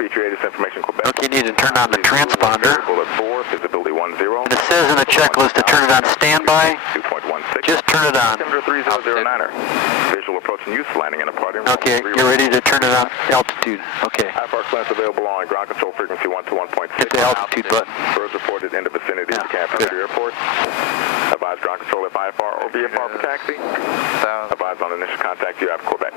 Peachtree, this information Quebec. Okay, you need to turn on the transponder. Bullet 4, visibility 10. And it says in the checklist to turn it on standby. 2.16. Just turn it on. Altimeter 3009er. Visual approach and use landing in a party. Okay, you're ready to turn it on altitude. Okay. IFR clearance available on ground control frequency 121.6. Hit the altitude button. Birds reported in the vicinity of the KPDK airport. Advise ground control if IFR or VFR for taxi. Advise on initial contact you have Quebec.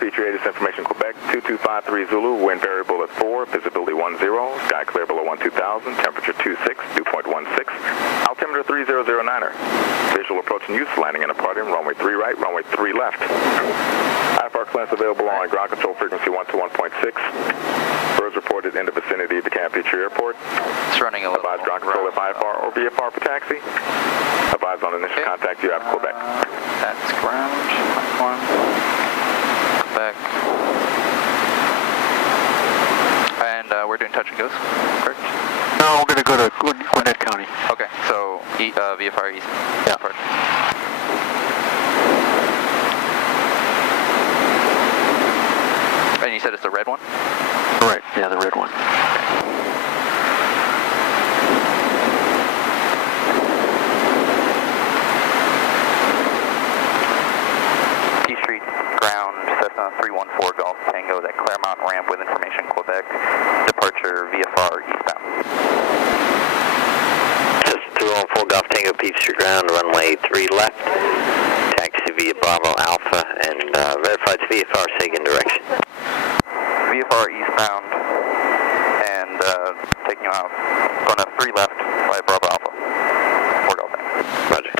Peachtree, this information Quebec, 2253 Zulu, wind variable at 4, visibility 10, sky clear below 12,000, temperature 26, dew point 16, altimeter 3009er. Visual approach and use landing in a party, runway 3 right, runway 3 left. IFR clearance available on ground control frequency 121.6. Birds reported in the vicinity of the KPDK airport. It's running a little. Advise ground control if IFR or VFR for taxi. Advise on initial contact you have Quebec. That's ground, platform. Back. And we're doing touch and goes, correct? No, we're going to go to Gwinnett County. Okay, so VFR East. Yeah. Part. And you said it's the red one? Right, yeah, the red one. Cessna 314 Golf Tango, that Claremont ramp with information Quebec, departure VFR eastbound. Cessna 314 Golf Tango, Peachtree ground, runway 3 left, taxi via Bravo Alpha, and verified VFR SIGIN direction. VFR eastbound, and taking you out, going up 3 left by Bravo Alpha, 4 Golf Tango. Roger.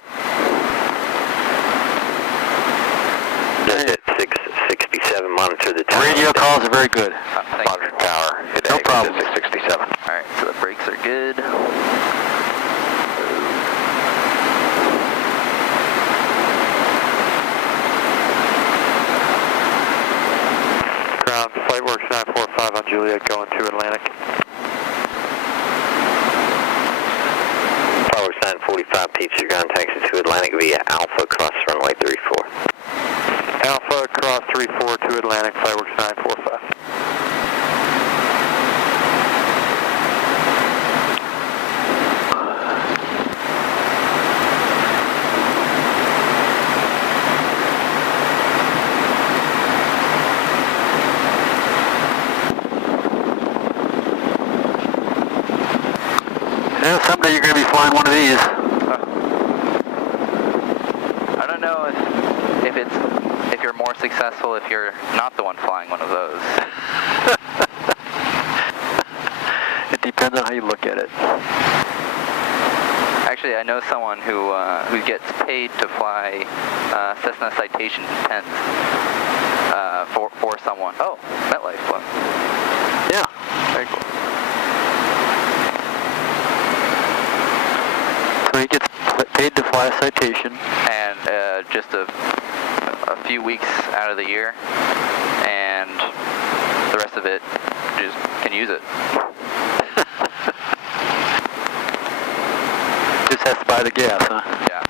That's 667, monitor the tower. Radio calls are very good. Monitor tower. No problem. 667. Alright, so the brakes are good. Ground, Flightworks 945 on Juliet, going to Atlantic. Flightworks 945, Peachtree ground, taxi to Atlantic via Alpha, cross runway 34. Alpha, cross 34 to Atlantic, Flightworks 945. Yeah, someday you're going to be flying one of these. I don't know if you're more successful if you're not the one flying one of those. It depends on how you look at it. Actually, I know someone who gets paid to fly Cessna Citation 10s for someone. Oh, MetLife flight. Yeah. Very cool. So he gets paid to fly a Citation. And just a few weeks out of the year, and the rest of it just can use it. Just has to buy the gas, huh? Yeah.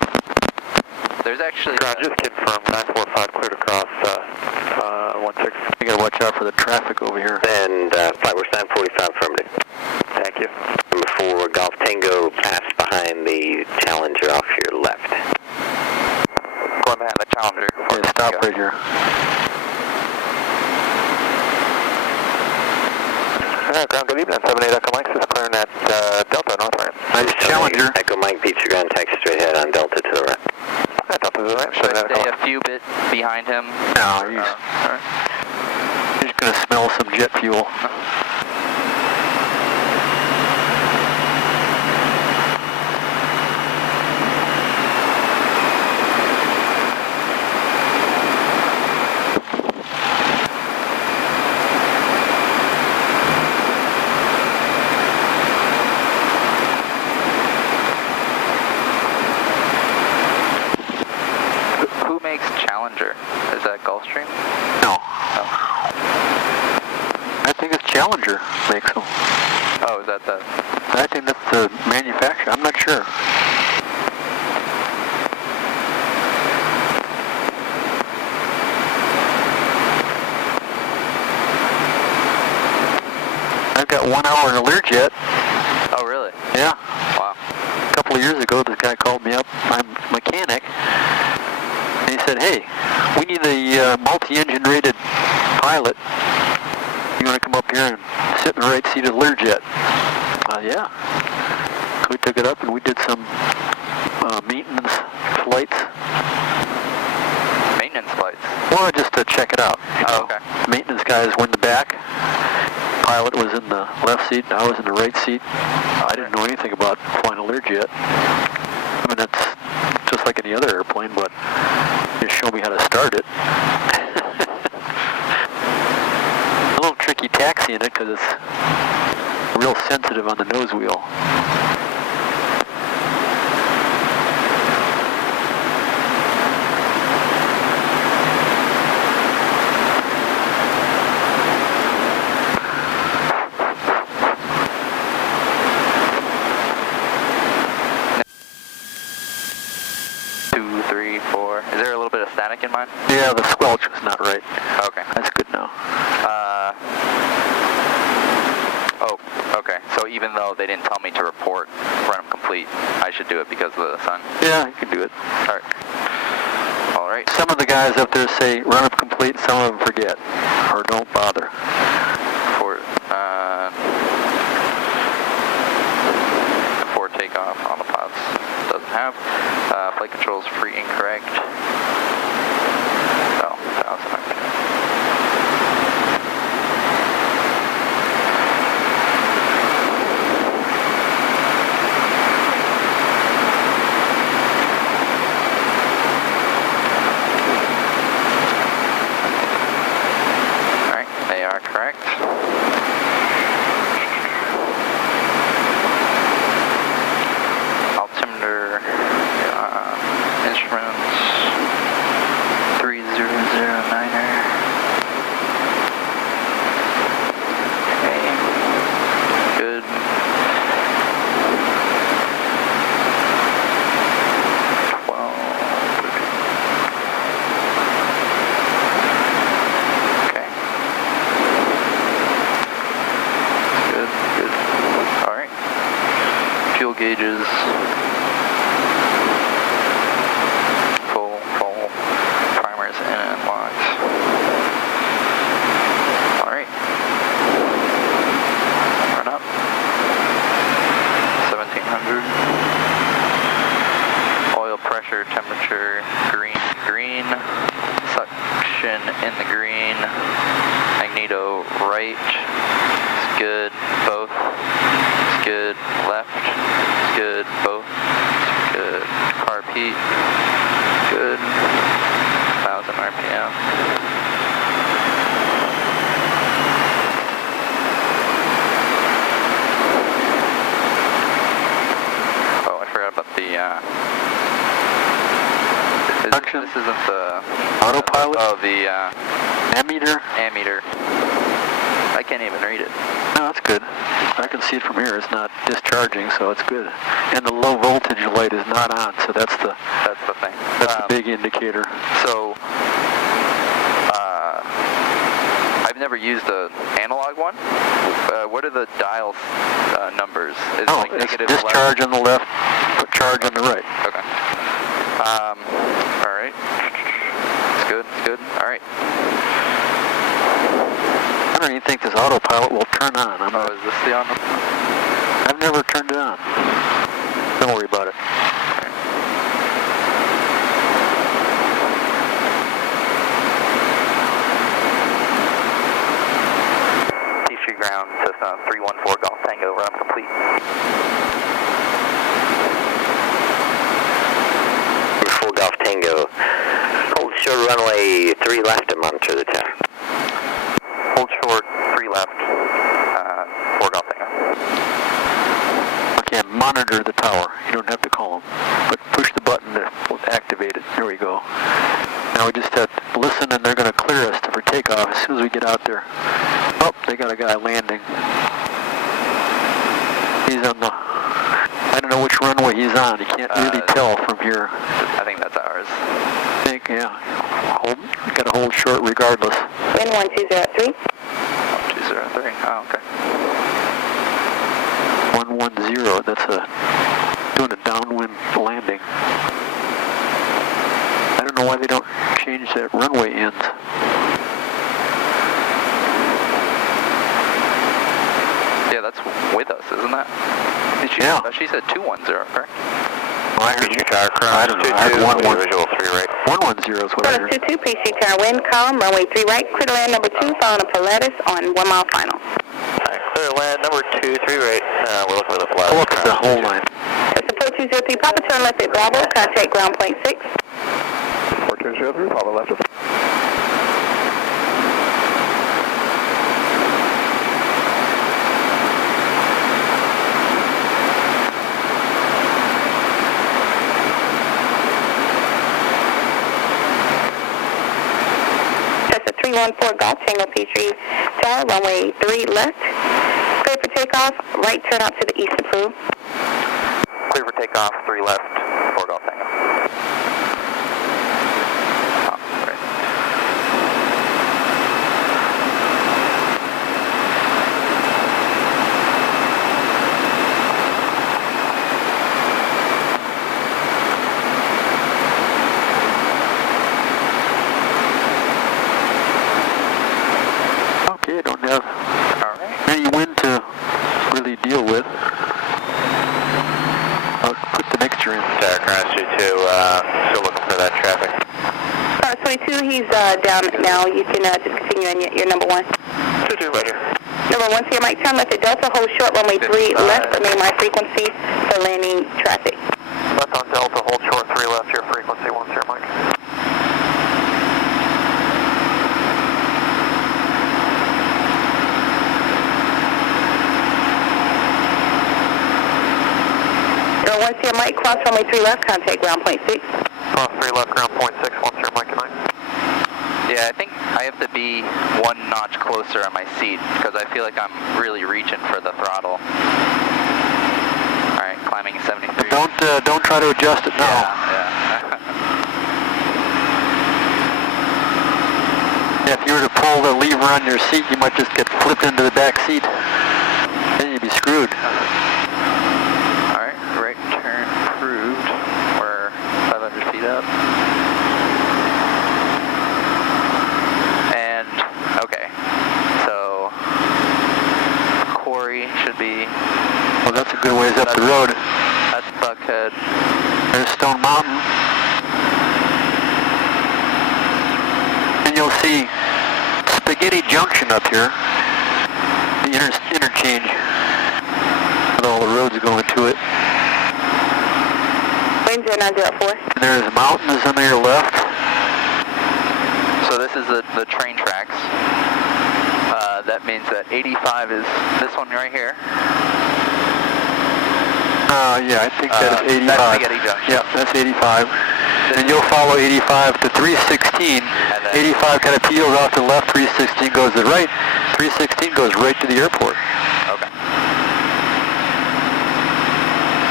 There's actually... Ground, just confirmed, 945 cleared across 16. You gotta watch out for the traffic over here. And Flightworks 945, affirmative. Thank you. Number 4, Golf Tango, pass behind the Challenger off your left. Going behind the Challenger. Yeah, stop right here. Ground, good evening. 78 Echo Mike, is clearing at Delta, north ramp. Nice Challenger. Echo Mike, Peachtree ground, taxi straight ahead on Delta to the right. Delta to the right. Should I stay a few bit behind him? No, he's going to smell some jet fuel. Challenger. Is that Gulfstream? No. Oh. I think it's Challenger makes them. Oh, is that the... I think that's the manufacturer. I'm not sure. got 1 hour in a Learjet. Oh, really? Yeah. Wow. A couple of years ago, this guy called me up, my mechanic, and he said, hey, we need a multi-engine rated pilot. You want to come up here and sit in the right seat of the Learjet? Yeah. So we took it up and we did some maintenance flights. Maintenance flights? Well, just to check it out. Oh, okay. Maintenance guys were in the back. Pilot was in the left seat, and I was in the right seat. I didn't know anything about flying a Learjet. I mean, that's just like any other airplane, but just show me how to start it. A little tricky taxiing it because it's real sensitive on the nose wheel. In mind? Yeah, the squelch was not right. Okay. That's good now. Oh, okay. So even though they didn't tell me to report run them complete, I should do it because of the sun? Yeah, you can do it. All right. All right. Some of the guys up there say run up complete, some of them forget, or don't bother. Before takeoff on the pods doesn't have. Flight controls free incorrect. Oh, 1,000 RPM. All right, they are correct. Altimeter, instruments, 3009er. Okay, good. Okay. Good, good. All right. Fuel gauges. Primers and locked. Alright. Run up. 1700. Oil pressure, temperature, green, green. Suction in the green. Magneto right. It's good. Both. It's good. Left. It's good. Both. It's good. Carb heat. Good. 1,000 RPM. Oh, I forgot about the, this isn't the... Autopilot? Oh, the, ammeter? Ammeter. I can't even read it. No, that's good. I can see it from here. It's not discharging, so it's good. And the low voltage light is not on, so that's the thing. That's a big indicator. So, I've never used an analog one. What are the dial numbers? Is Oh, like it's negative discharge left? on the left, but charge on the right. Okay. All right. It's good. It's good. All right. I don't even think this autopilot will turn on. Is this the on? I've never turned it on. Don't worry about it. Peachtree ground, Cessna 314 Golf Tango, run complete. Full Golf Tango. Hold short runway 3 left to monitor the tower. Hold short, 3 left, 4 Golf Tango. Okay, monitor the tower. You don't have to call them, but push the button to activate it. There we go. Now we just have to listen, and they're going to clear us for takeoff as soon as we get out there. Oh, they got a guy landing. He's on the... I don't know which runway he's on. You can't really tell from here. I think that's ours. I think, yeah. Got to hold short regardless. Wind 1203. 1203. Oh, okay. 110, that's doing a downwind landing. I don't know why they don't change that runway ends. Yeah, that's with us, isn't that? She said 210, correct? Well, I heard I don't know. I heard 110. Visual 3 right. 110 is what I heard. 22, Peachtree, turn wind column, runway 3 right, clear to land number 2, following a Pilatus on 1 mile final. Alright, clear land number 2, 3 right. We're looking for the flag. I'll look at the whole line. Support 203, Papa, turn left at Bravo, contact ground point 6. 4203, follow left. Cessna 314 Golf Tango Peachtree, tower, runway 3 left. Clear for takeoff, right turn out to the east approved. Clear for takeoff, 3 left, 4 Golf Tango. Oh, right. Okay, I don't have All right. any wind to really deal with. I'll put the mixture in. Tower Cross 22, still looking for that traffic. Car 22, he's down now. You can just continue on your number 1. 22, roger. Number 1, Sierra Mike, turn left at Delta, hold short, runway 3 left, remain my frequency for landing traffic. Left on Delta, hold short 3 left, your frequency 1, Sierra Mike. Number 1, Sierra Mike, cross runway 3 left, contact ground point 6. Cross 3 left, ground point 6, 1, Sierra Mike, good night. Yeah, I think I have to be 1 notch closer on my seat because I feel like I'm really reaching for the throttle. All right, climbing 73. Don't try to adjust it now. Yeah. If you were to pull the lever on your seat, you might just get flipped into the back seat. Then you'd be screwed. All right, right turn approved. We're 500 feet up. And, okay, so Corey should be... Well, that's a good ways up the road. That's Buckhead. There's Stone Mountain. And you'll see Spaghetti Junction up here. The interchange with all the roads going to it. Wind 0904. And there's mountains on your left. So this is the train tracks. That means that 85 is this one right here. Yeah, I think that is 85. That's Spaghetti Junction. Yeah, that's 85. And you'll follow 85 to 316. 85 kind of peels off to the left, 316 goes to the right, 316 goes right to the airport. Okay.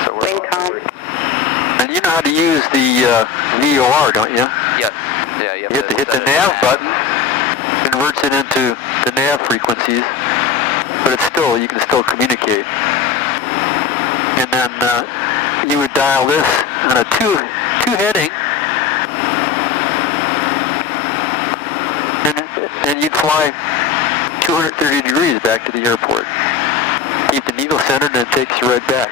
So we're Wind calm. And you know how to use the VOR, don't you? Yes. Yeah, you You have to hit the nav button, converts it into the nav frequencies, but it's still, you can still communicate. And then you would dial this on a two heading, and you'd fly 230 degrees back to the airport. Keep the needle centered and it takes you right back.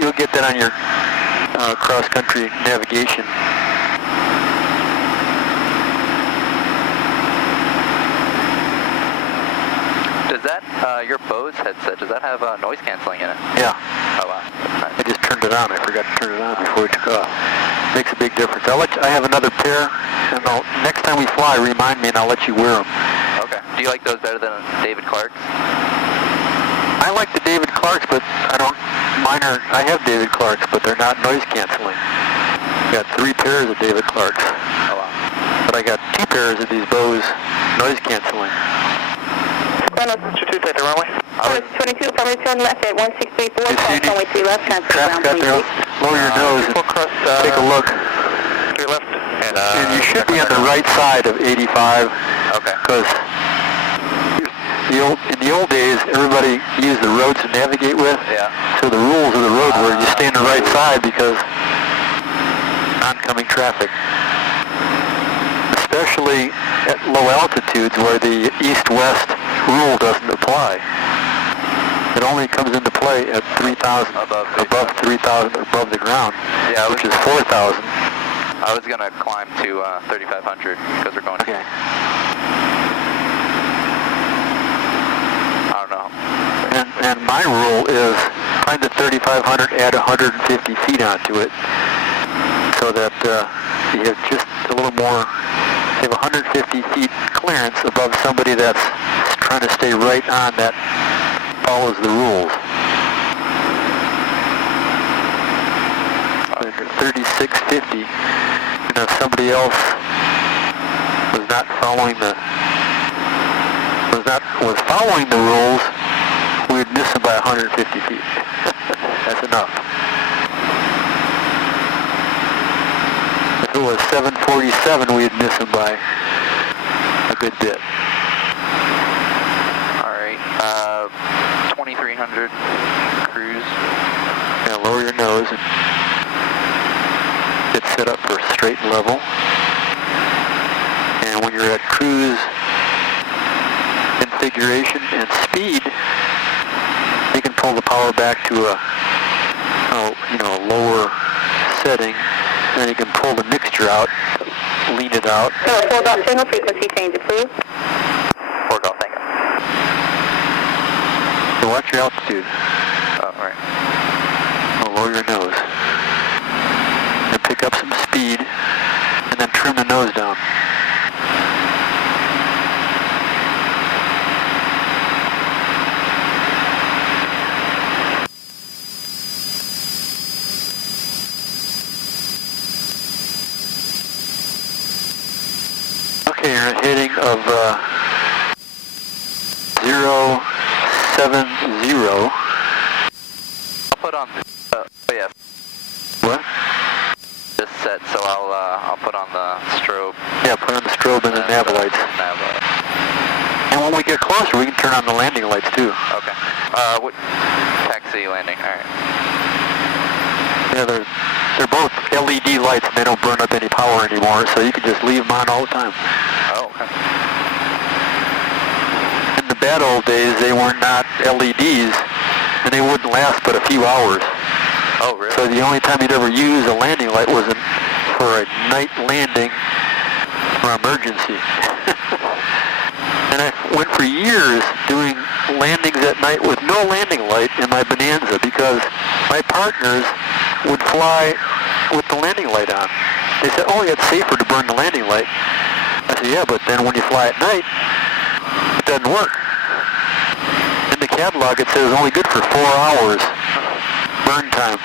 You'll get that on your cross-country navigation. Does that, your Bose headset, does that have noise canceling in it? Yeah. Oh wow. I just turned it on. I forgot to turn it on before we took off. Makes a big difference. I have another pair, and next time we fly, remind me and I'll let you wear them. Okay. Do you like those better than David Clark's? I like the David Clark's, but I have David Clark's, but they're not noise canceling. I got 3 pairs of David Clark's. Oh wow. But I got 2 pairs of these Bose noise canceling. 22, take the runway. 22, affirmative, turn left at 1634, You see cross any runway 3 left, contact traffic ground out there? point Lower your nose and take a look. 3 left. And you should be on the right side of 85. Okay. Because in the old days, everybody used the roads to navigate with. Yeah. So the rules of the road were you stay on the right side because oncoming traffic. Especially at low altitudes where the east-west rule doesn't apply. It only comes into play at 3,000, above 3,000, above the ground, which is 4,000. I was going to climb to 3,500 because we're going. Okay. I don't know. And my rule is climb to 3,500, add 150 feet onto it, so that you have just a little more. You have 150 feet clearance above somebody that's trying to stay right on that follows the rules. 3650, and if somebody else was following the rules, we would miss them by 150 feet. That's enough. If it was 747, we'd miss them by a good bit. All right, 2,300 cruise. Now lower your nose and get set up for straight and level. And when you're at cruise configuration and speed, you can pull the power back to a lower setting. And then you can pull the mixture out, lean it out. So, full Golf Tango, frequency change it, please. 4 Golf Tango. So watch your altitude. Oh, all right. Lower your nose. And pick up some speed, and then trim the nose down. Okay, you're at heading of 070. I'll put on. Yeah. What? Just set, so I'll put on the strobe. Yeah, put on the strobe and the nav lights. And when we get closer, we can turn on the landing lights too. Okay. What taxi landing? All right. Yeah, they're both LED lights, and they don't burn up any power anymore, so you can just leave them on all the time. Oh, okay. In the bad old days, they were not LEDs, and they wouldn't last but a few hours. Oh, really? So the only time you'd ever use a landing light was for a night landing or emergency. And I went for years doing landings at night with no landing light in my Bonanza because my partners would fly with the landing light on. They said, oh, yeah, it's safer to burn the landing light. I said, yeah, but then when you fly at night, it doesn't work. In the catalog, it says only good for 4 hours burn time.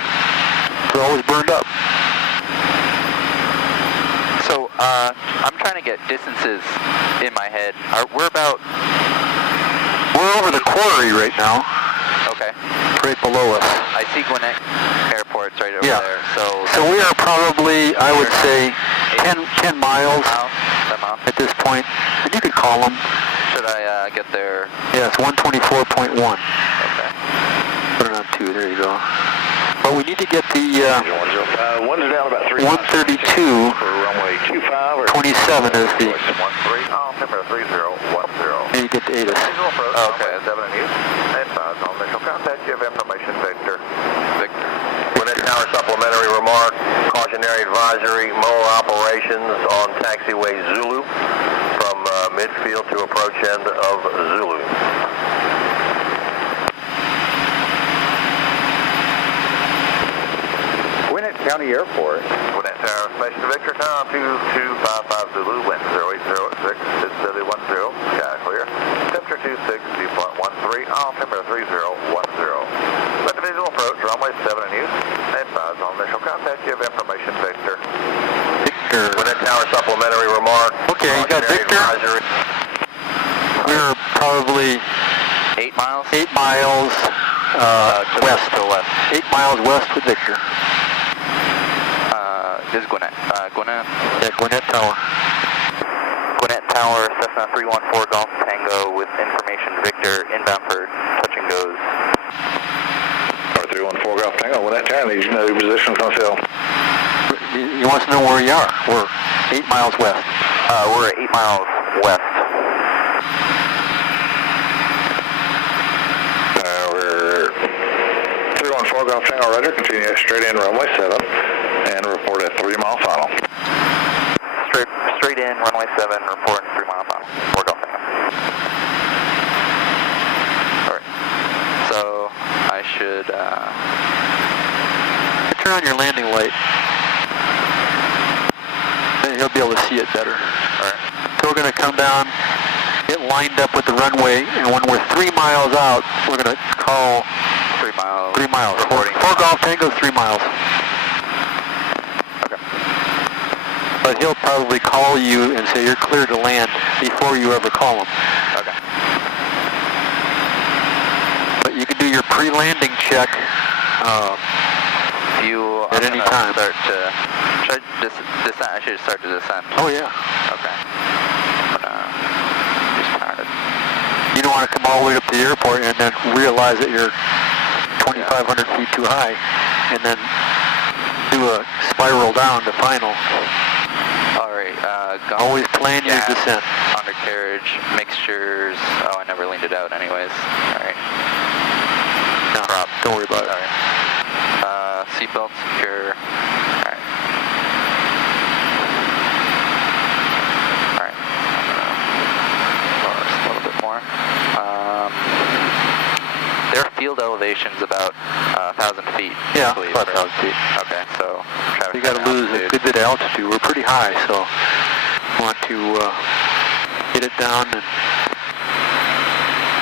They're always burned up. So, I'm trying to get distances in my head. We're over the quarry right now. Okay. Right below us. I see Gwinnett Airport's right over there. So we are probably, I would say, 10 miles at this point. And you could call them. Should I get there? Yeah, it's 124.1. Okay. Put it on 2, there you go. But we need to get the 132, 27 is the... And you get the ATIS. Okay, 7 in use. Advise on initial contact. You have information, Victor. Gwinnett Tower supplementary remark. Cautionary advisory. Mower operations on taxiway Zulu from midfield to approach end of Zulu. Gwinnett County Airport. Gwinnett Tower Station Victor, time 2255 Zulu, wind 0806, visibility 10, sky clear. Temperature 26, dew point 13, altimeter 3010. Let the visual approach, runway 7 in use. Advise on initial contact, give information, Victor. Victor. Gwinnett Tower supplementary remark. Okay, you got Victor. Advisory. We're probably 8 miles? 8 miles west. To west. 8 miles west with Victor. This is Gwinnett. Gwinnett? Yeah, Gwinnett Tower. Gwinnett Tower, Cessna 314 Golf Tango with information Victor, inbound for touch and goes. 314 Golf Tango, Gwinnett Tower, needs to know your position on field. He wants to know where you are. We're 8 miles west. We're 8 miles west. We're 314 Golf Tango, roger, continue straight in runway 7 and report a 3 mile final. Straight in, runway 7, report 3 mile final. 4 Golf Tango. Alright. So, I should, turn on your landing light. Then he'll be able to see it better. Alright. So we're going to come down, get lined up with the runway, and when we're 3 miles out, we're going to call 3 miles. 3 miles. Reporting. 4 Golf Tango, 3 miles. Okay. But he'll probably call you and say you're clear to land before you ever call him. Okay. But you can do your pre-landing check at any time. I should start to descend. Oh yeah. Okay. Just started. You don't want to come all the way up to the airport and then realize that you're 2,500 feet too high, and then do a spiral down to final. All right. Always plan your descent. Undercarriage, mixtures. Oh, I never leaned it out anyways. All right. No, don't worry about it. All right. Seatbelt secure. All right. All right. I'm gonna lower this a little bit more. Their field elevation's about 1,000 feet. Yeah, I believe, about right? 1,000 feet. Okay, so traffic. You got to lose a good bit of altitude. We're pretty high, so we want to get it down and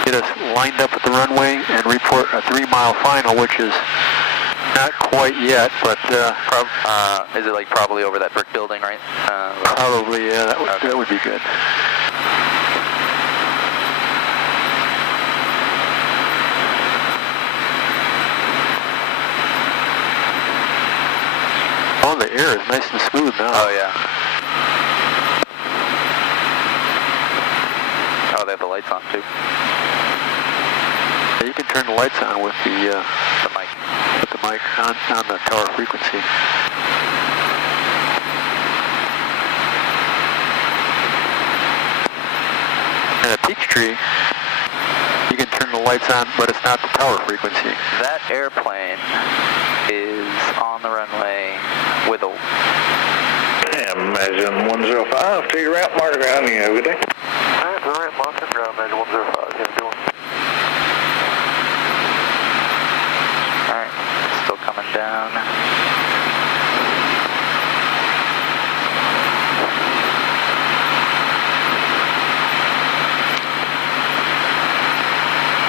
get us lined up at the runway and report a 3 mile final, which is not quite yet, but is it like probably over that brick building, right? Probably, yeah. That would be good. Oh, the air is nice and smooth now. Oh yeah. Oh, they have the lights on too. Yeah, you can turn the lights on with the mic. With the mic on the tower frequency. And a Peachtree, you can turn the lights on, but it's not the tower frequency. That airplane is on the runway with a... Imagine 105 to your ramp, mark ground, you have a good day. Alright, the ramp, mark and ground, Imagine 105, have a good one. Alright, still coming down.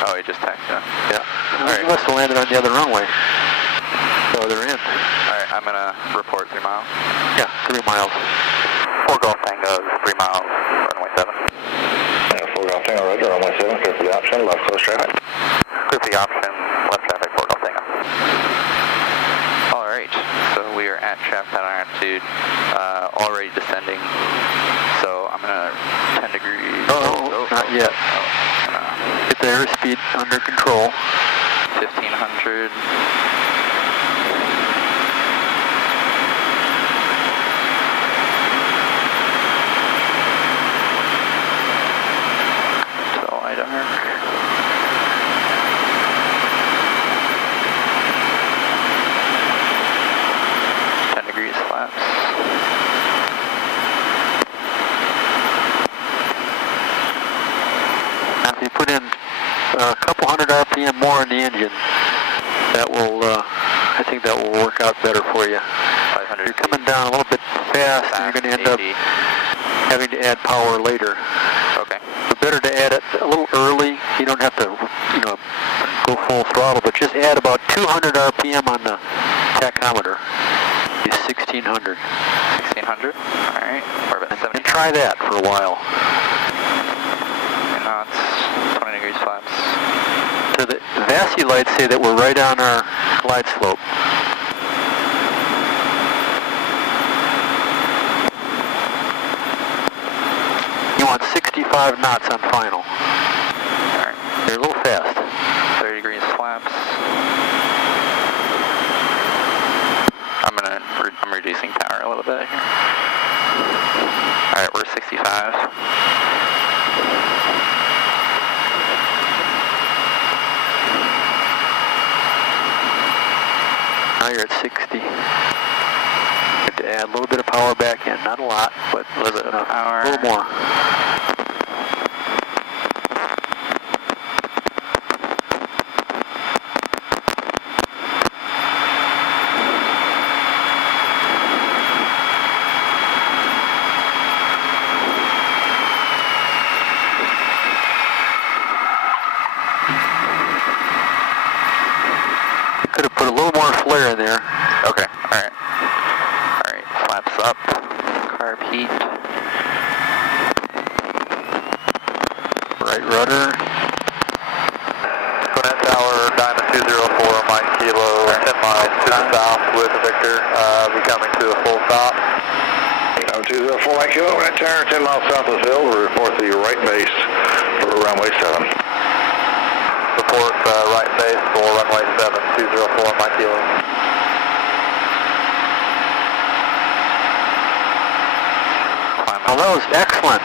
Oh, he just taxied in. Yeah. Alright. You must have landed on the other runway. So they're in. Alright, I'm gonna report 3 miles. Yeah, 3 miles. 4 Golf Tango, 3 miles, runway 7. 4 Golf Tango, roger, runway 7, clear for the option, left close traffic. Clear for the option, left traffic, 4 Golf Tango. Alright, so we are at traffic altitude, already descending. So I'm gonna 10 degrees. Not yet. Get the airspeed under control. 1,500. If you put in a couple hundred RPM more in the engine, that will, I think that will work out better for you. 500. You're coming down a little bit fast, and you're going to end up having to add power later. Okay. But better to add it a little early. You don't have to, go full throttle, but just add about 200 RPM on the tachometer. Is 1,600. 1,600. All right. We're about 70. And try that for a while. Knots, 20 degrees flaps. So the VASI lights say that we're right on our glide slope. 5 knots on final. Alright. They're a little fast. 30 degrees flaps. I'm reducing power a little bit here. Alright, we're 65. Now you're at 60. You have to add a little bit of power back in. Not a lot, but A little bit of power. A little more. Could have put a little more flare in there. Okay, alright. Alright, flaps up. Carb heat. Right rudder. Gwinnett Tower, Diamond 204, Mike Kilo, 10 miles to the south with Victor, becoming to a full stop. Diamond 204, Mike Kilo, Gwinnett Tower, 10 miles south of the hill. We report the right base for runway 7. Report right base for runway 7, 204, Mike Kilo. Oh, that was excellent.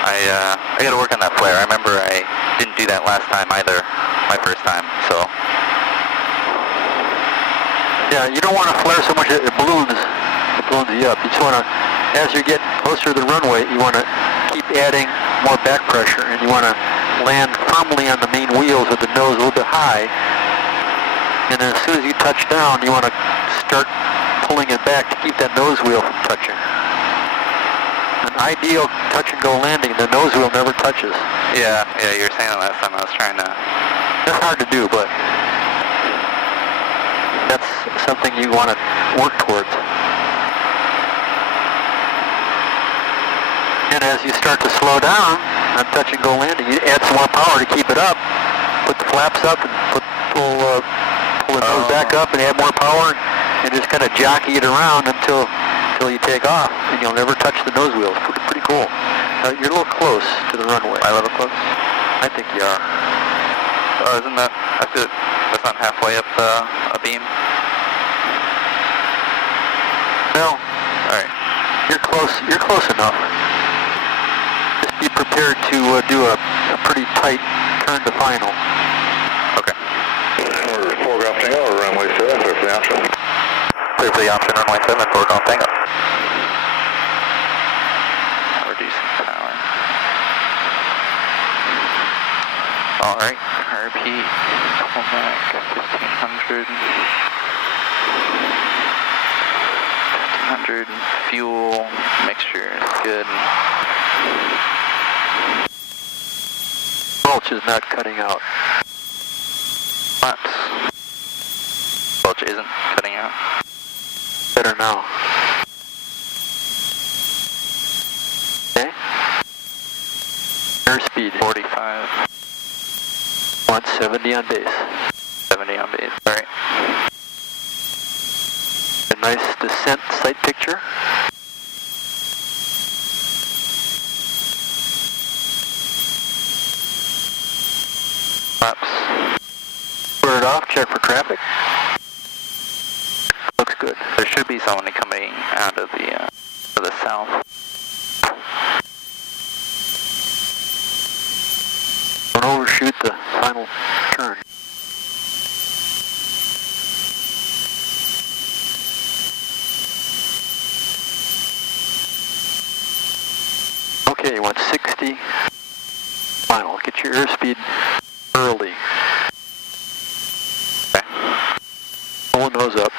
I gotta work on that flare. I remember I didn't do that last time either, my first time, so. Yeah, you don't want to flare so much that it balloons you up. You just want to, as you're getting closer to the runway, you want to keep adding more back pressure, and you want to land firmly on the main wheels with the nose a little bit high. And then as soon as you touch down, you want to start pulling it back to keep that nose wheel from touching. An ideal touch-and-go landing, the nose wheel never touches. Yeah, you were saying that last time. I was trying to. That's hard to do, but that's something you want to work towards. And as you start to slow down on touch-and-go landing, you add some more power to keep it up. Put the flaps up and pull the nose back up and add more power, and just kind of jockey it around until you take off, and you'll never touch the nose wheel. It's pretty cool. You're a little close to the runway. A little close? I think you are. Oh, isn't that, that's not halfway up a beam? No. Alright. You're close enough. Just be prepared to do a pretty tight turn to final. Okay. We're 4 Golf Tango, or runway 7, clear for the option. Clear for the option, runway 7, 4 Golf Tango. Reducing power. Alright, carb heat, pull back, 1500. 1500, fuel, mixture is good. Mulch is not cutting out. Flaps. Bulge isn't cutting out. Better now. Okay. Airspeed 45. 170 on base. 70 on base. Alright. A nice descent sight picture. Flaps. Put it off, check for traffic. Looks good. There should be someone coming out of the to the south. Don't overshoot the final turn. Okay, you want 60. Final. Get your airspeed early. Okay. Pull the nose up.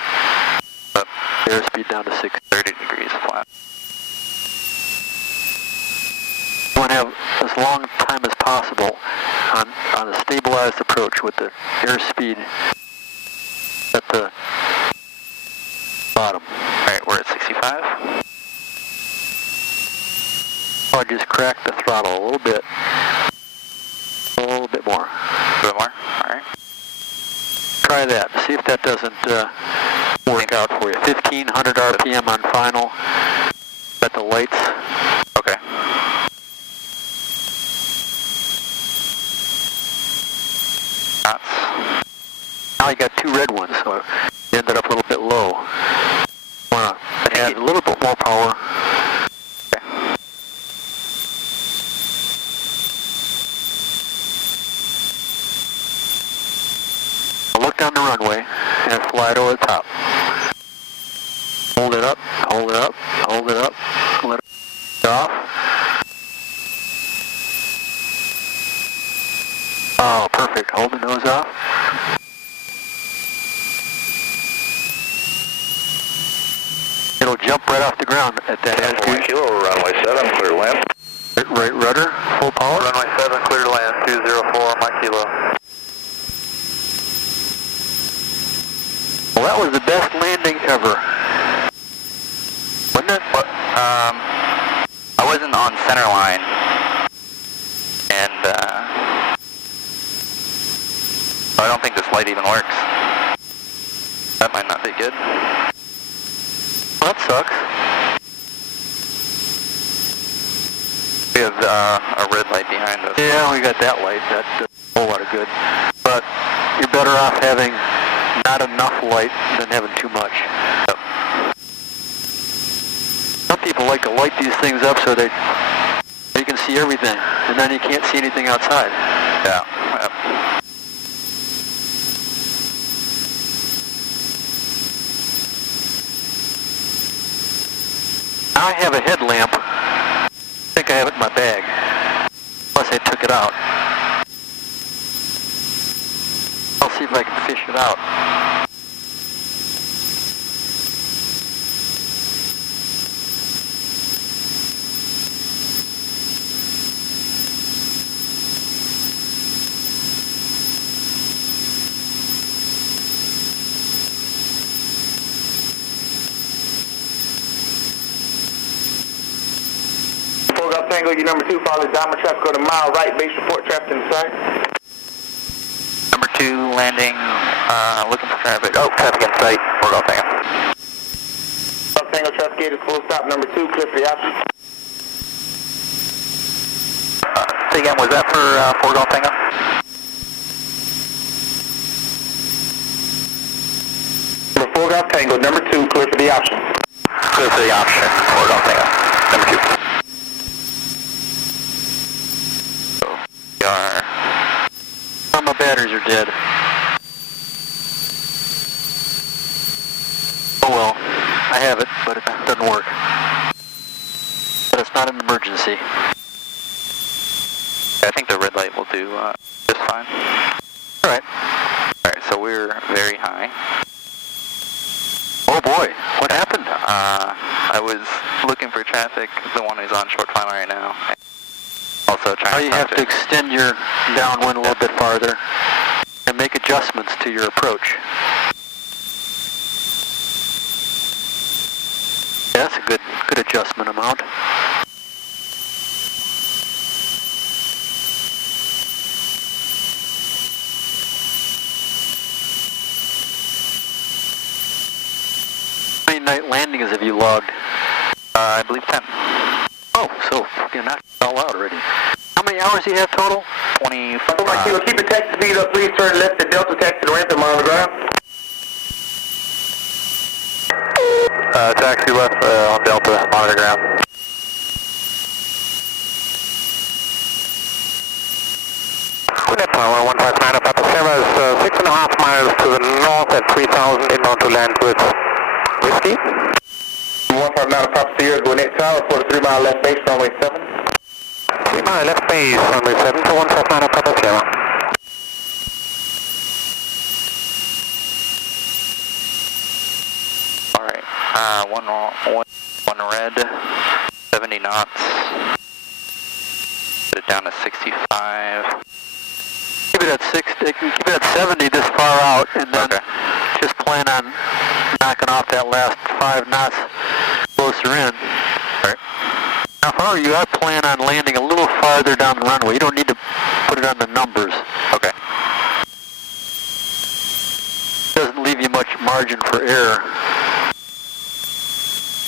Airspeed down to 30 degrees flat. You want to have as long time as possible on a stabilized approach with the airspeed at the bottom. Alright, we're at 65. I'll just crack the throttle a little bit. A little bit more. A bit more? Alright. Try that. See if that doesn't work out for you. 1500 RPM on final. Got the lights. Okay. Now you got two red ones, so it ended up a little bit low. Want to add a little bit more power. Okay. Look down the runway and fly it over the top. Hold it up, hold it up, hold it up, let it off. Oh, perfect. Hold the nose off. It'll jump right off the ground at that altitude. Kilo, runway 7, clear land. Right rudder, full power. Runway 7, clear to land, 204 my kilo. Well, that was the best landing ever. Wasn't it? Well, I wasn't on center line, and I don't think this light even works. That might not be good. Well, that sucks. We have a red light behind us. Yeah, we got that light. That does a whole lot of good. But you're better off having not enough light than having too much. Yep. Some people like to light these things up so they you can see everything, and then you can't see anything outside. Yeah. Yep. I have a headlamp. I think I have it in my bag. Unless I took it out. I'll see if I can fish it out. Tango, your number 2, follow Diamond traffic, go to mile right, base report traffic inside. Number 2, landing, looking for traffic. Oh, traffic in sight. We're going Tango. Tango traffic gate is full stop, number 2, clear for the option. Say again, was that for Golf Tango? Number 4 Golf Tango, number 2, clear for the option. Clear for the option, 4 Golf Tango, number 2. All my batteries are dead. Oh well, I have it, but it doesn't work. But it's not an emergency. I think the red light will do just fine. Alright. Alright, so we're very high. Oh boy, what happened? I was looking for traffic, the one who's on short final right now. Also trying you have to extend your downwind a little bit farther and make adjustments to your approach. Yeah, that's a good adjustment amount. How many night landings have you logged? I believe 10. Oh, so you're knocked all out already. How many hours do you have total? 25. Keep the taxi speed up, please turn left to Delta taxi to Lawrenceville on the ground. Taxi left on Delta, monitor ground. Gwinnett Tower 159 up Papa Sierra is 6.5 miles to the north at 3,000 inbound to land with Whiskey. 159 Papa Sierra, Gwinnett Tower, 43 mile left base, runway 7. 3 mile left base, runway 7 to 159 up Papa Sierra. Alright, one red, 70 knots. Put it down to 65. Keep it at 60. Keep it at 70 this far out, and then just plan on knocking off that last 5 knots closer in. Alright. Now, if I were you, I'd plan on landing a little farther down the runway. You don't need to put it on the numbers. Okay. Doesn't leave you much margin for error.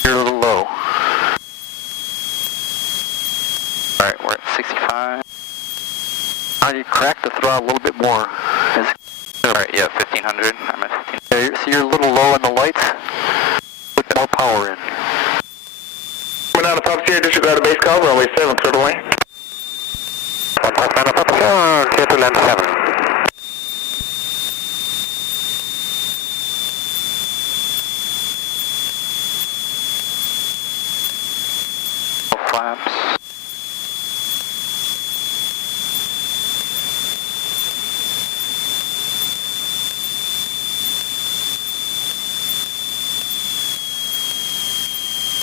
You're a little low. Alright, we're at 65. Now you crack the throttle a little bit more. It's going to Alright, yeah, 1500. I'm at 1500. Yeah, see you're a little low on the lights? Put more power in. Coming down to Papa Sierra, disregard the base call, runway 7, clear to land. 159 Papa Sierra, clear to land 7. Flaps.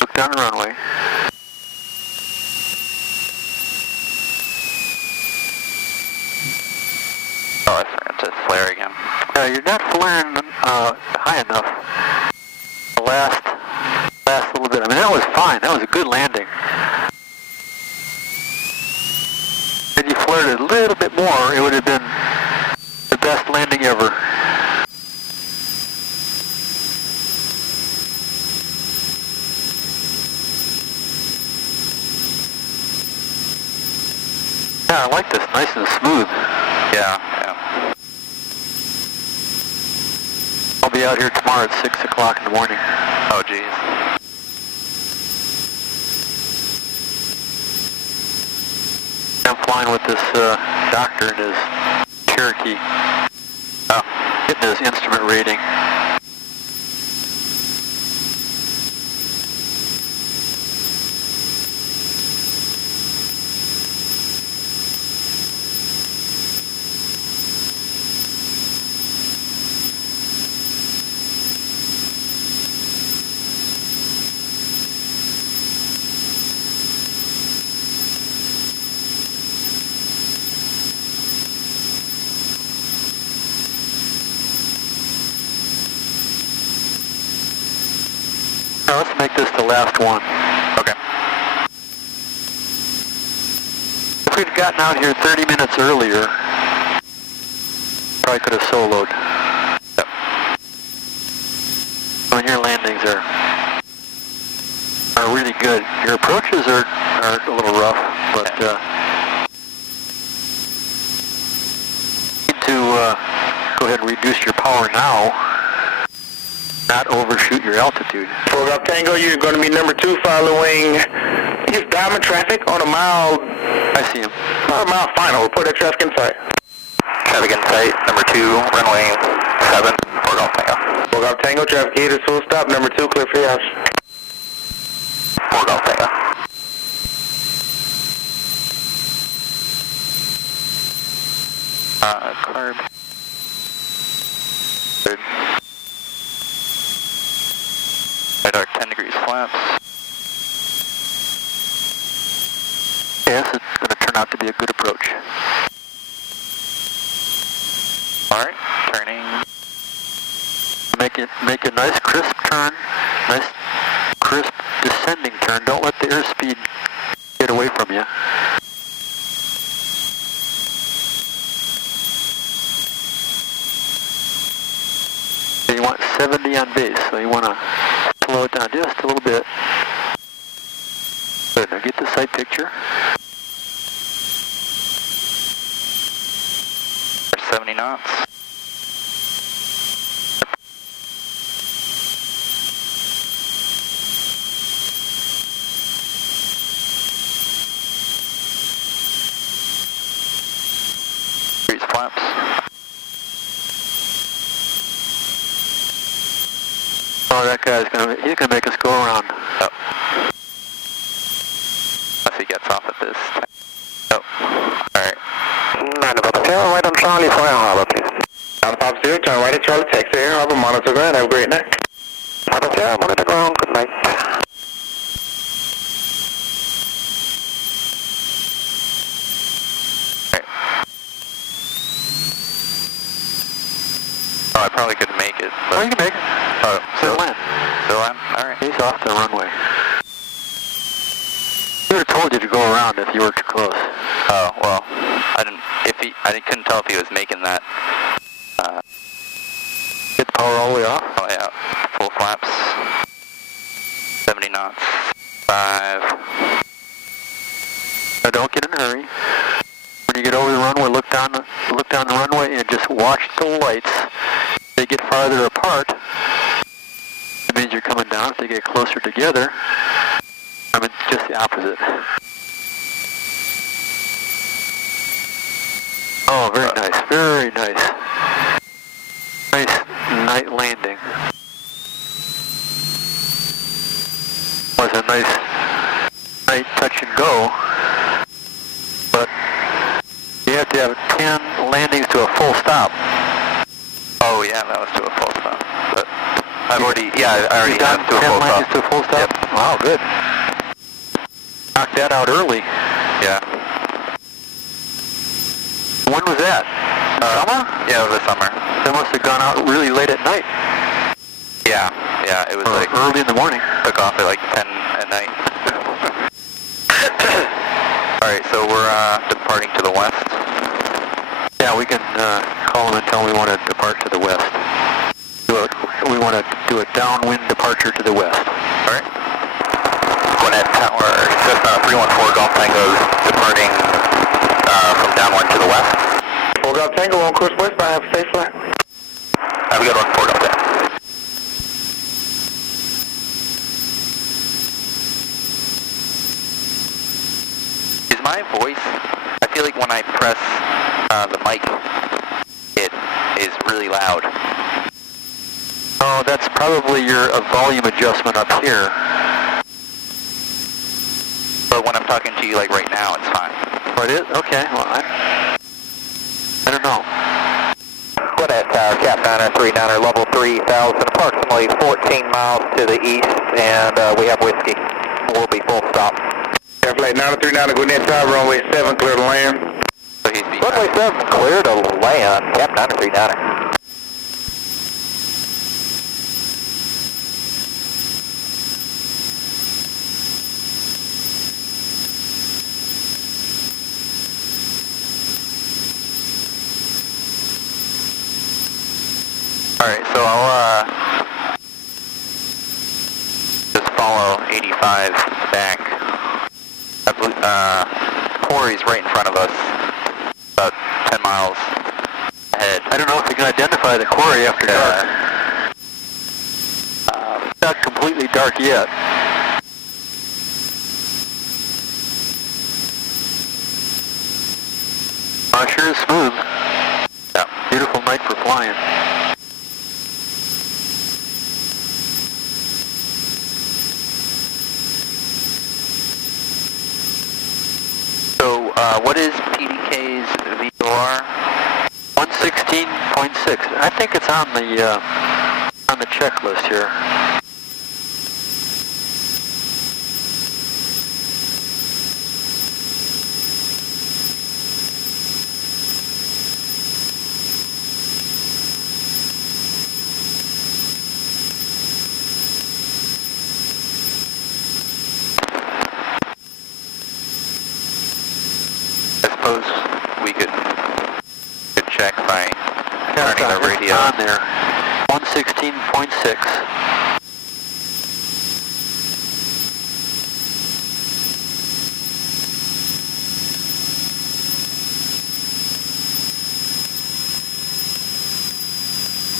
Look down the runway. Oh, I forgot to flare again. You're not flaring high enough. The last little bit. I mean, that was fine. That was a good landing. If you flared it a little bit more, it would have been the best landing ever. Yeah, I like this. Nice and smooth. Yeah. I'll be out here tomorrow at 6 o'clock in the morning. Oh, geez. I'm flying with this doctor in his Cherokee. Getting his instrument rating. Now let's make this the last one. Okay. If we'd gotten out here 30 minutes earlier, probably could have soloed. Yep. I mean, your landings are really good. Your approaches are a little rough, but you need to go ahead and reduce your power now, not overshoot your altitude. 4 Golf Tango, you're going to be number 2 following, I think it's diamond traffic on a mile. I see him. About a mile final. Report that traffic in sight. Traffic in sight, number 2, runway 7, 4 Golf Tango. 4 Golf Tango, traffic gate is full stop. Number 2, clear for your house. 4 Golf Tango. Carb. Good. Radar 10 degrees flaps. Yes, it's going to turn out to be a good approach. Alright, turning. Make a nice crisp turn, nice crisp descending turn. Don't let the airspeed get away from you. You want 70 on base, so you want to slow it down just a little bit. Good, now get the sight picture. 70 knots. Degrees flaps. Oh, that guy's he's gonna make us go around. Oh. Unless he gets off at this time. Oh. Alright. 9 to Papa Sierra, right on Charlie for Air Harbor, please. Down to Papa Sierra, turn right at Charlie, taxi Air Harbor, monitor ground, have a great night. Papa Sierra, monitor ground, good night. Oh, I probably couldn't make it. But... Oh, you can make it. Oh, Still land. Still land? Alright. He's off the runway. He would have told you to go around if you were too close. Oh, well, I couldn't tell if he was making that. Get the power all the way off. Oh yeah, full flaps. 70 knots. 5. Now don't get in a hurry. When you get over the runway, look down the runway, and just watch the lights. If they get farther apart, it means you're coming down. If they get closer together, I mean, just the opposite. Oh, very nice, very nice. Nice night landing. Was a nice night touch and go, but you have to have 10 landings to a full stop. Oh yeah, that was to a full stop. But I already have to a full stop. 10 landings to a full stop? Yep. Wow, good. Knocked that out early. Yeah. When was that? Summer? Yeah, it was the summer. They must have gone out really late at night. Yeah, it was like early in the morning. Took off at like 10 at night. Alright, so we're departing to the west. Yeah, we can call them and tell them we want to depart to the west. We want to do a downwind departure to the west. Alright. Gwinnett Tower, Cessna 314 Golf Tango's departing from downwind to the west. 4 Golf Tango on course westbound. Have a safe flight. Have a good one, 4 Golf Tango. Is my voice, I feel like when I press the mic, it is really loud. Oh, that's probably your volume adjustment up here. But when I'm talking to you like right now, it's fine. Oh, it is? Okay, well, I don't know. Gwinnett Tower, Cap 939er, level 3000, approximately 14 miles to the east, and we have whiskey. We'll be full stop. Air Flight 939 Gwinnett Tower, runway 7, clear to land. So he's being Runway 7, clear to land, Cap 939er. Alright, so I'll just follow 85 back. Quarry's right in front of us, about 10 miles ahead. I don't know if you can identify the quarry after dark. It's not completely dark yet. Sure is smooth. Yeah. Beautiful night for flying. So, what is PDK's VOR? 116.6. I think it's on the checklist here. Suppose we could check by turning the radio on there. 116.6.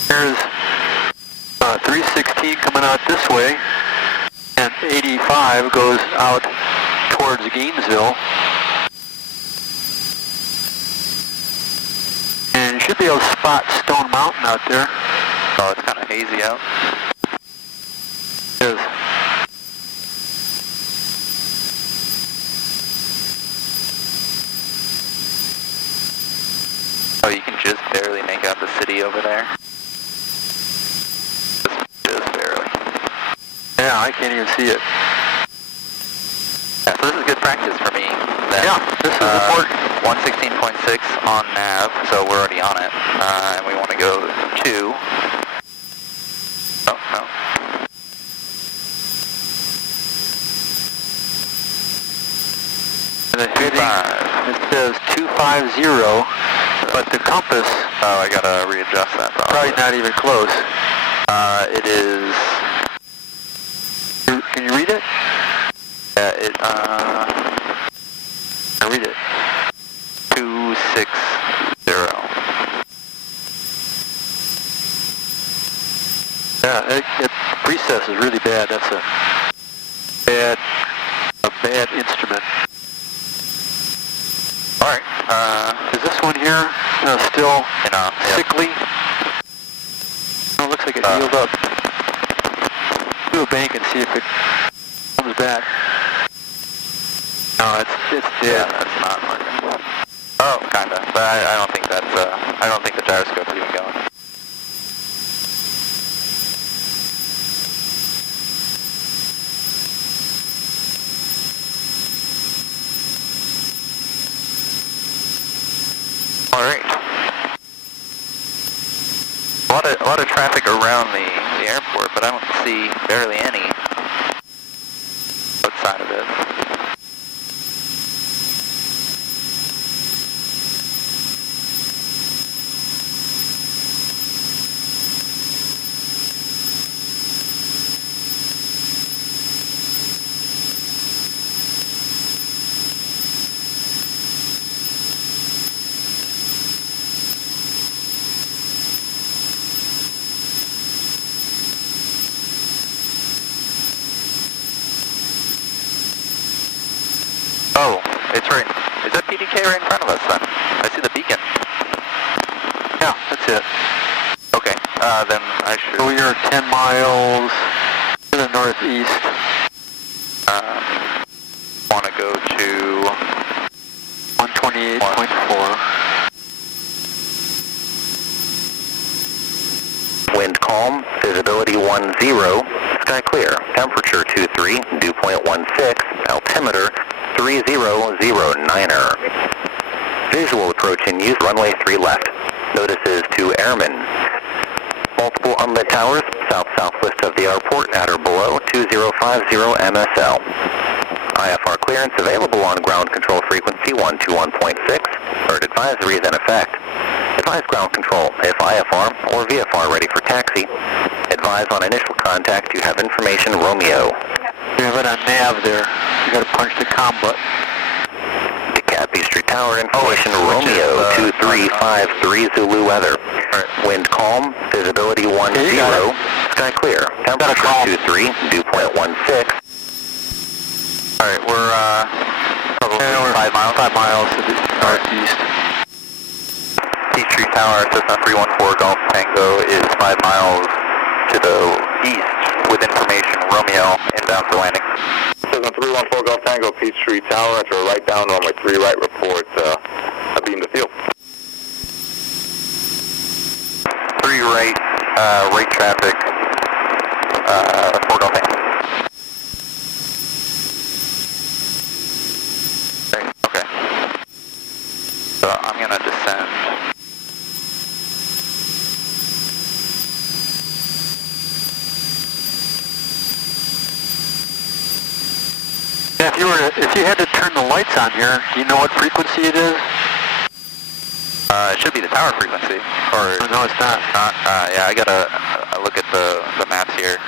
There's 316 coming out this way, and 85 goes out towards Gainesville. Should be able to spot Stone Mountain out there. Oh, it's kind of hazy out. It is. Oh, you can just barely make out the city over there. Just barely. Yeah, I can't even see it. Yeah, so this is good practice for me. Then. Yeah, this is important. 116.6 on nav, so we're already on it. And we want to go to... Oh, no. The heading, it says 250, but the compass... Oh, I gotta readjust that probably not even close. It is... Can you read it? Yeah, Read it. bad. That's a bad instrument. All right. Is this one here still sickly? Oh, it looks like it healed up. Do a bank and see if it comes back. No, it's dead. Yeah, that's not working. Oh, kinda. But I don't think that's I don't think the gyroscope's even going. All right. A lot of traffic around the airport, but I don't see barely any outside of it. Oh, it's right. Is that PDK right in front of us then? I see the beacon. Yeah, that's it. Okay, then I should... So you're 10 miles to the northeast. Want to go to... 128.4. Wind calm, visibility 10, sky clear, temperature 23, dew point 16, altimeter 3009er. Visual approach in use, runway 3 left. Notices to airmen. Multiple unlit towers, south-southwest of the airport, at or below 2050 MSL. IFR clearance available on ground control frequency 121.6. Bird advisory is in effect. Advise ground control if IFR or VFR ready for taxi. Advise on initial contact you have information Romeo. You have it on nav there. You got to punch the comm button. Dekalb-Peachtree Tower information Romeo 2353 Zulu weather. Wind calm, visibility 10, sky clear, temperature 23, dew point 16. Alright, we're probably 5 miles. 5 miles to the northeast. Peachtree Tower, Cessna 314 Golf Tango is 5 miles to the east with information Romeo inbound for landing. Cessna 314 Golf Tango, Peachtree Tower, at your right down, runway 3 right, report beam to field. 3 right, right traffic, 4 Golf Tango. Okay. So I'm going to descend. Yeah, if you had to turn the lights on here, do you know what frequency it is? It should be the tower frequency. Or no, it's not. Yeah, I gotta look at the maps here.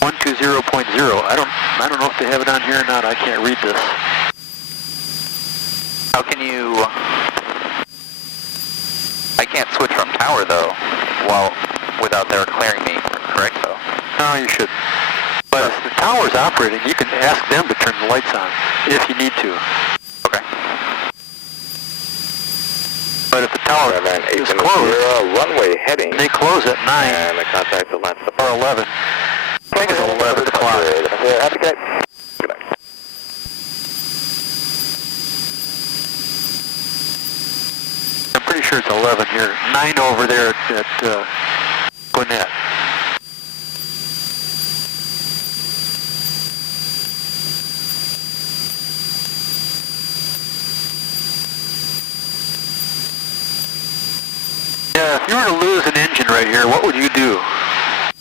120.0. I don't know if they have it on here or not. I can't read this. How can you... I can't switch from tower though, without their clearing me, correct though? No, you should. But if the tower's operating, you can ask them to turn the lights on, if you need to. Okay. But if the tower is closed, runway heading. they close at 9. And the contact the last or 11. I think it's 11 o'clock. Have a good night. Good night. I'm pretty sure it's 11 here. 9 over there at Gwinnett. Yeah, if you were to lose an engine right here, what would you do?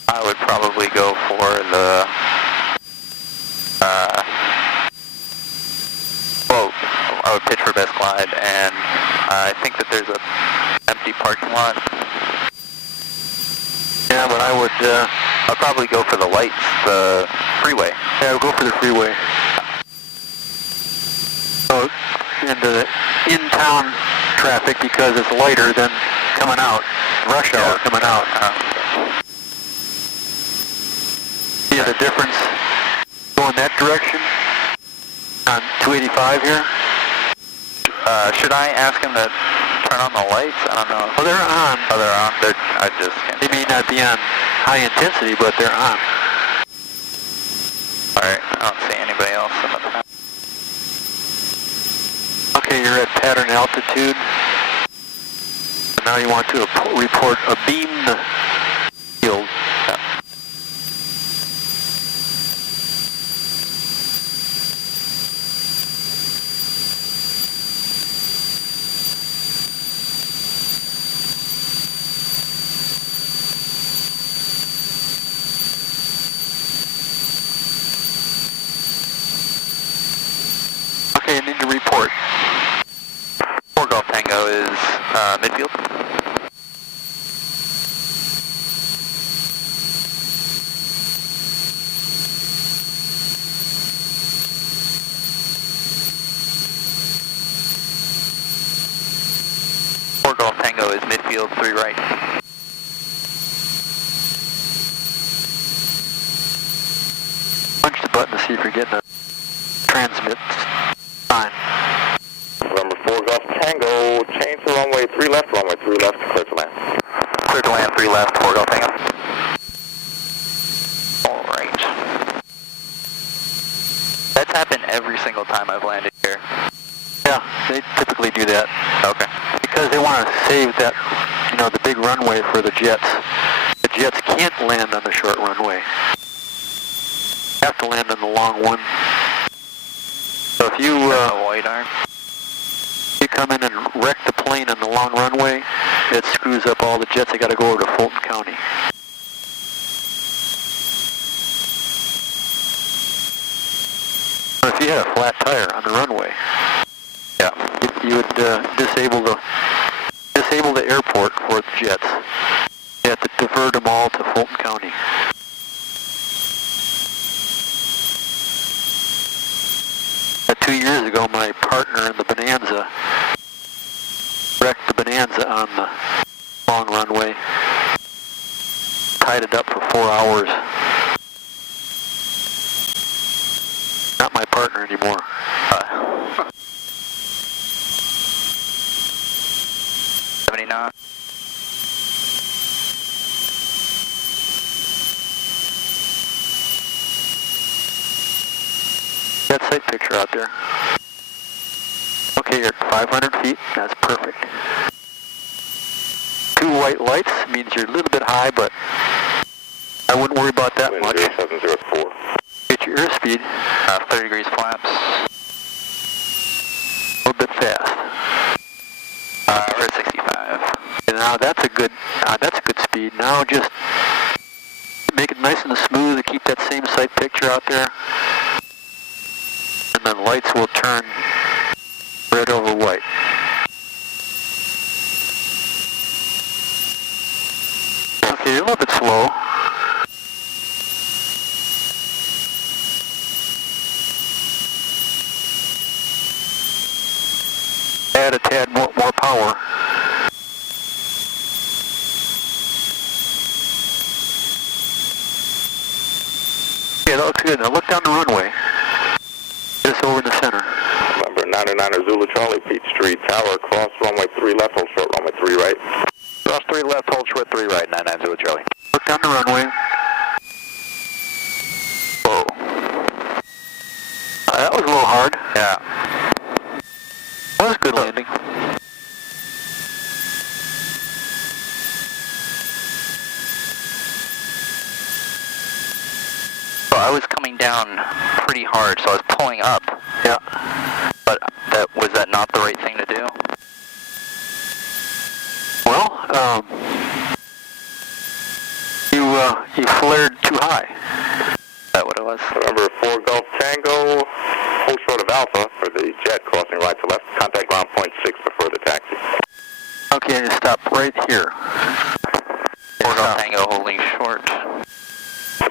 I would probably go for the, well, I would pitch for best glide, and I think that there's a empty parking lot. Yeah, but I would, I'd probably go for the lights, the freeway. yeah, I would go for the freeway. So, into the in-town traffic because it's lighter than coming out. Rush hour coming out. you the difference going that direction on 285 here? Should I ask him to turn on the lights? I don't know. Well, they're on. Oh, they're on. I just can't. They may not be on high intensity, but they're on. Alright, I don't see anybody else in the path. Okay, you're at pattern altitude. And now you want to report a beamed field. Okay, I need to report. 4 Golf Tango is midfield. Golf Tango is midfield, 3 right. Punch the button to see if you're getting a transmit sign. Number 4 Golf Tango, change to runway 3 left, clear to land. Clear to land, 3 left, 4 Golf Tango. Alright. That's happened every single time I've landed here. Yeah, they typically do that. Okay. Because they want to save that, you know, the big runway for the jets. The jets can't land on the short runway. They have to land on the long one. So if you white arm. you come in and wreck the plane on the long runway, it screws up all the jets. They got to go over to Fulton County. But if you had a flat tire on the runway, yeah, you would disable the airport for the jets. You have to divert them all to Fulton County. About 2 years ago, my partner in the Bonanza wrecked the Bonanza on the long runway. Tied it up for 4 hours. Not my partner anymore. 79. That sight picture out there. Okay, you're at 500 feet. That's perfect. 2 white lights means you're a little bit high, but I wouldn't worry about that much. 0704. Get your airspeed 30 degrees flaps. a little bit fast. We're at 65. And now that's a good speed. Now just make it nice and smooth and keep that same sight picture out there. And then lights will turn red over white. Okay, you're a little bit slow. Add a tad more power. Okay, that looks good. Now look down the runway. Get us over in the center. Number 99er Zulu Charlie, Peachtree Tower, cross runway 3 left, hold short runway 3 right. Cross 3 left, hold short 3 right, 99 Zulu Charlie. Look down the runway. Whoa. That was a little hard. Yeah. That was a good landing. So I was coming down pretty hard, so I was pulling up. Yeah. But was that not the right thing to do? Well, you flared too high. Is that what it was? Number 4 Golf Tango, hold short of Alpha for the jet crossing right to left. Contact ground point 6 before the taxi. Okay, and stop right here. 4 Golf Tango holding short.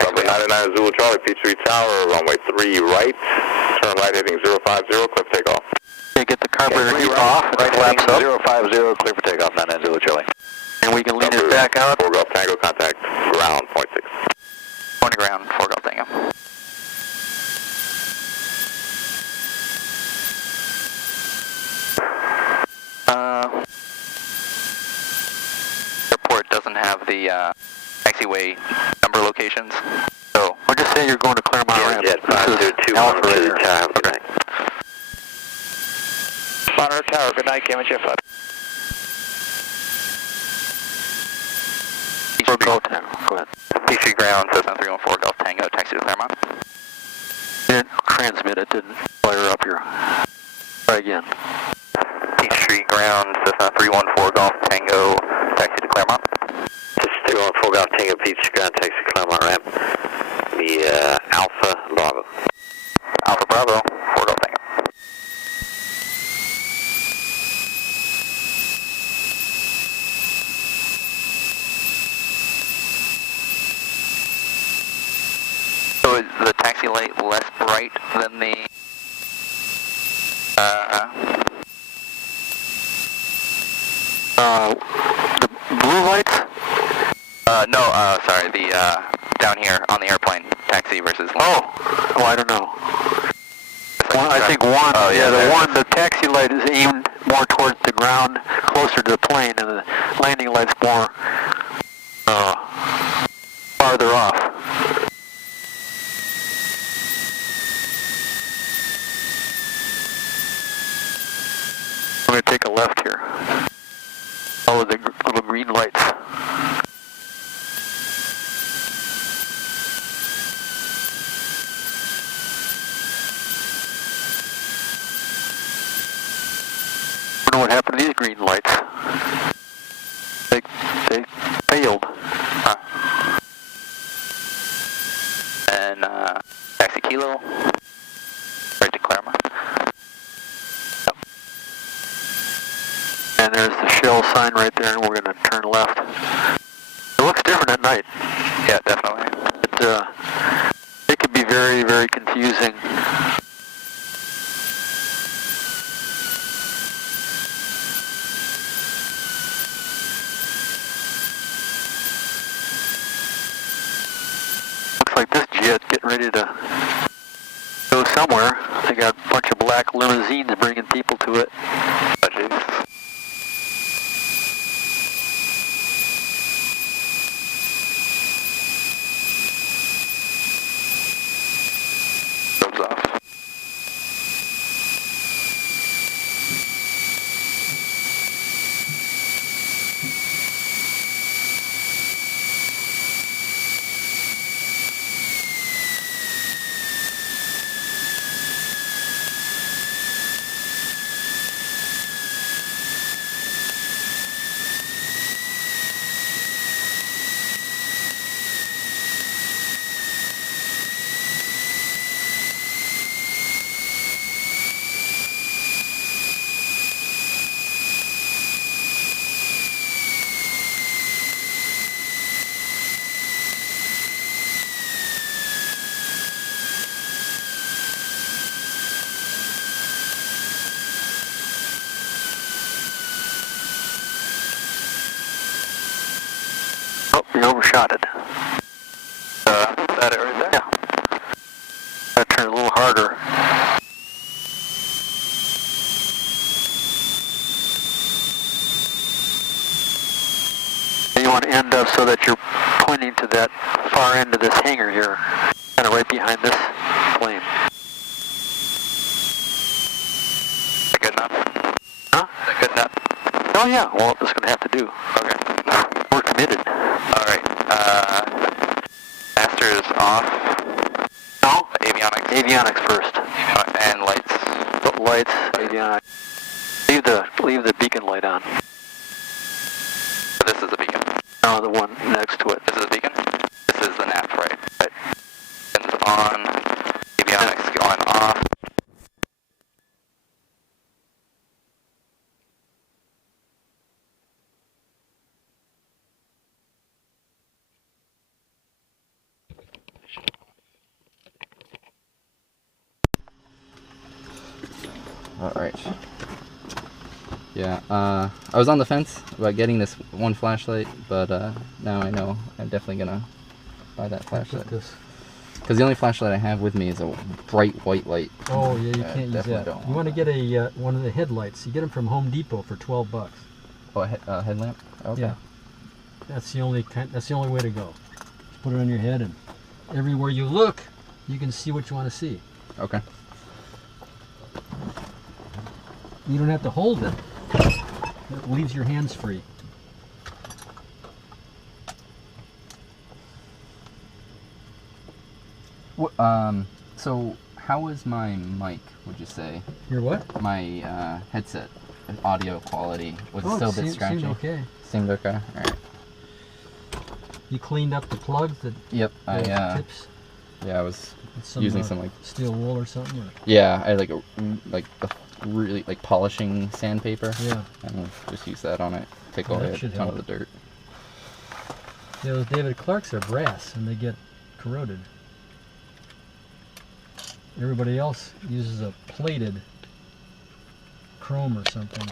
Number 99 Zulu Charlie, Peachtree Tower, runway 3 right. Turn right heading 050, clear for takeoff. Okay, get the carburetor heat off and Right the flaps up. 050, clear for takeoff, 99 Zulu Charlie. And we can lean it back out. 4 Golf Tango, contact ground point 6. Point of ground, 4 Golf Tango. Airport doesn't have the taxiway number locations, so We'll just say you're going to Claremont Ramp. Jet 502 Alpha to the right tower. Good night. Monitor Tower, good night, Cayman Jet 5. For Golf Tango. Go ahead. Peachtree ground, Cessna 314 Golf Tango, taxi to Claremont. Didn't transmit, it didn't fire up here. Try again. Peachtree ground, Cessna 314 Golf Tango, taxi to Claremont. This is 314 Golf Tango, Peachtree ground, taxi Claremont Ramp. The Alpha Bravo. Alpha Bravo, 4 Golf Tango. So is the taxi light less bright than the the blue lights? No, sorry, the down here on the airplane, taxi versus land. Oh, I don't know. I think one, oh, yeah, the taxi light is aimed more towards the ground, closer to the plane, and the landing light's more farther off. I'm going to take a left here. Follow the little green lights. I wonder what happened to these green lights. They failed. And taxi Kilo, right to Claremont. Yep. And there's the Shell sign right there, and we're going to turn left. It looks different at night. Yeah, definitely. It could be very, very confusing. Looks like this jet getting ready to go somewhere. They got a bunch of black limousines bringing people to it. Oh, geez. Thumbs off. Oh, you overshot it. That it right there? Yeah. Gotta turn a little harder. And you want to end up so that you're pointing to that far end of this hangar here, kind of right behind this plane. Is that good enough? Huh? Is that good enough? Oh yeah, well, that's going to have to do. Okay. We're committed. Alright, master is off. No? Avionics. Avionics first. And lights. Lights, avionics. Leave the beacon light on. This is the beacon. No, the one next to it. This is the beacon. This is the nav, right? Right. Beacon's on. Avionics going off. Alright. Yeah, I was on the fence about getting this one flashlight, but now I know I'm definitely gonna buy that flashlight. This. Because the only flashlight I have with me is a bright white light. Oh yeah, you can't use definitely that. don't You want to get a one of the headlights. You get them from Home Depot for $12. Oh, a headlamp? Okay. Yeah. That's the only way to go. Just put it on your head, and everywhere you look, you can see what you want to see. Okay. You don't have to hold it. It leaves your hands free. So how is my mic, would you say? Your what? My headset audio quality. Was it Oh, still a bit scratchy? Seemed okay. Seemed okay? Alright. You cleaned up the plugs, the tips? Yeah, I was Some, using some like steel wool or something? Or? Yeah, I had like a really like polishing sandpaper. Yeah. And just use that on it. Take away a ton of the dirt. Yeah, those David Clarks are brass and they get corroded. Everybody else uses a plated chrome or something.